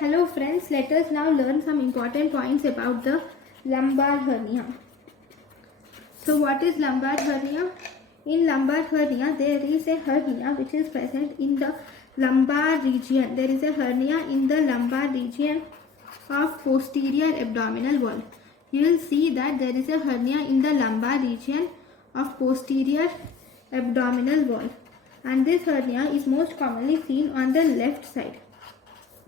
Hello friends, let us now learn some important points about the lumbar hernia. So what is lumbar hernia? In lumbar hernia, there is a hernia which is present in the lumbar region. There is a hernia in the lumbar region of posterior abdominal wall. You will see that there is a hernia in the lumbar region of posterior abdominal wall. And this hernia is most commonly seen on the left side.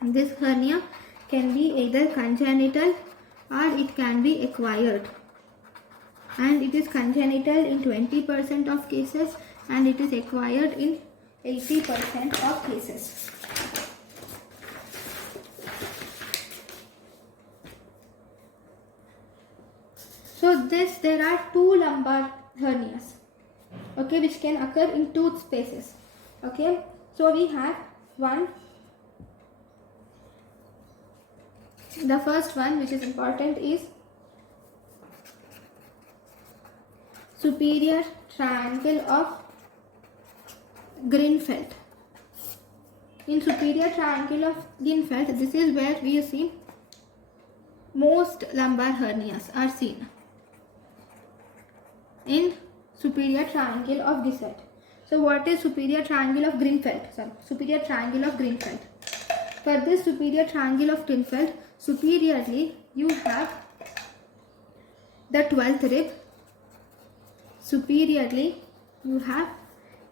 This hernia can be either congenital or it can be acquired, and it is congenital in 20% of cases and it is acquired in 80% of cases. So there are two lumbar hernias, okay, which can occur in tooth spaces. Okay, so we have one. The first one which is important is superior triangle of Grünfeld. In superior triangle of Grünfeld, this is where we see most lumbar hernias are seen. In superior triangle of Grünfeld. So what is superior triangle of Grünfeld? Superior triangle of Grünfeld. For this superior triangle of Grünfeld, superiorly you have the 12th rib, superiorly you have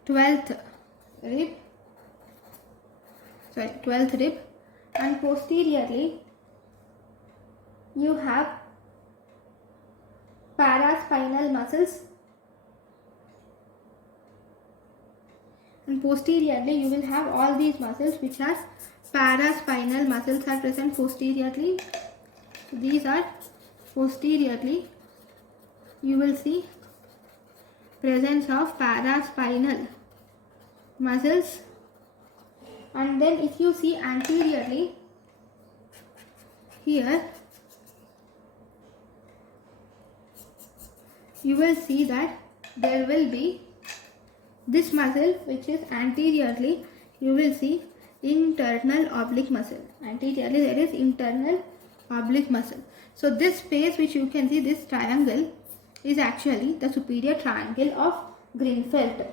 12th rib, and posteriorly you have paraspinal muscles, and posteriorly you will have all these muscles which are paraspinal muscles are present posteriorly. So these are posteriorly. You will see presence of paraspinal muscles, and then if you see anteriorly, here you will see that there will be this muscle which is anteriorly. You will see internal oblique muscle. Anteriorly there is internal oblique muscle. So this space which you can see, this triangle, is actually the superior triangle of Grünfeld.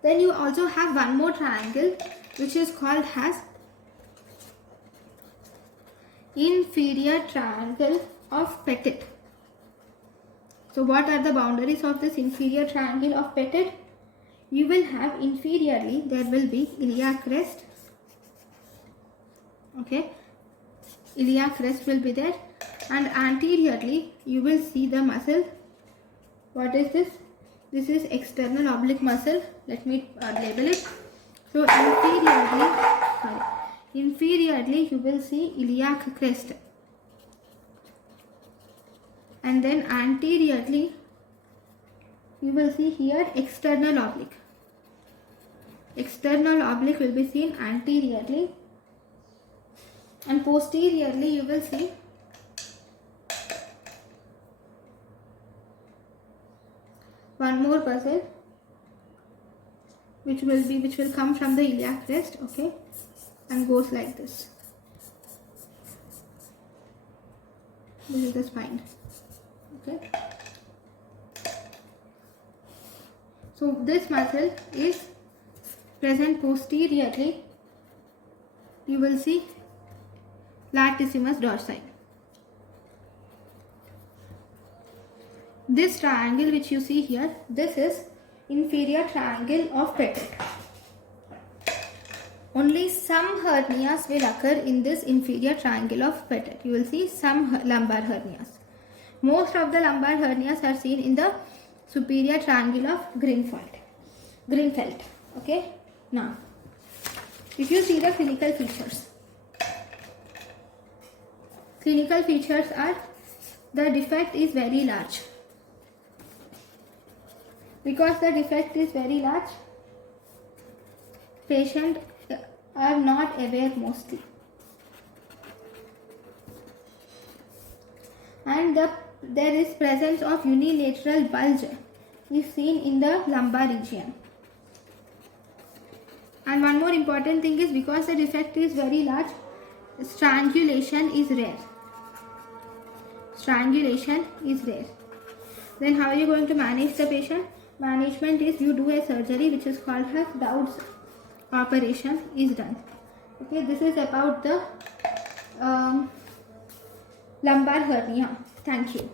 Then you also have one more triangle which is called as inferior triangle of Petit. So what are the boundaries of this inferior triangle of Petit? You will have inferiorly, there will be iliac crest. Okay, iliac crest will be there, and anteriorly you will see the muscle. What is this? This is external oblique muscle. Let me label it. So inferiorly you will see iliac crest, and then anteriorly you will see here external oblique. External oblique will be seen anteriorly, and posteriorly you will see one more muscle which will come from the iliac crest, okay, and goes like this. This is the spine, okay. So this muscle is present posteriorly. You will see latissimus dorsi. This triangle which you see here, this is inferior triangle of Petit. Only some hernias will occur in this inferior triangle of Petit. You will see some lumbar hernias. Most of the lumbar hernias are seen in the superior triangle of Grünfeld. Okay. Now, if you see the clinical features are, the defect is very large. Because the defect is very large, patients are not aware mostly, and there is presence of unilateral bulge is seen in the lumbar region. And one more important thing is, because the defect is very large, strangulation is rare. Strangulation is rare. Then how are you going to manage the patient? Management is, you do a surgery which is called as Dowd's operation is done. Okay, this is about the lumbar hernia. Thank you.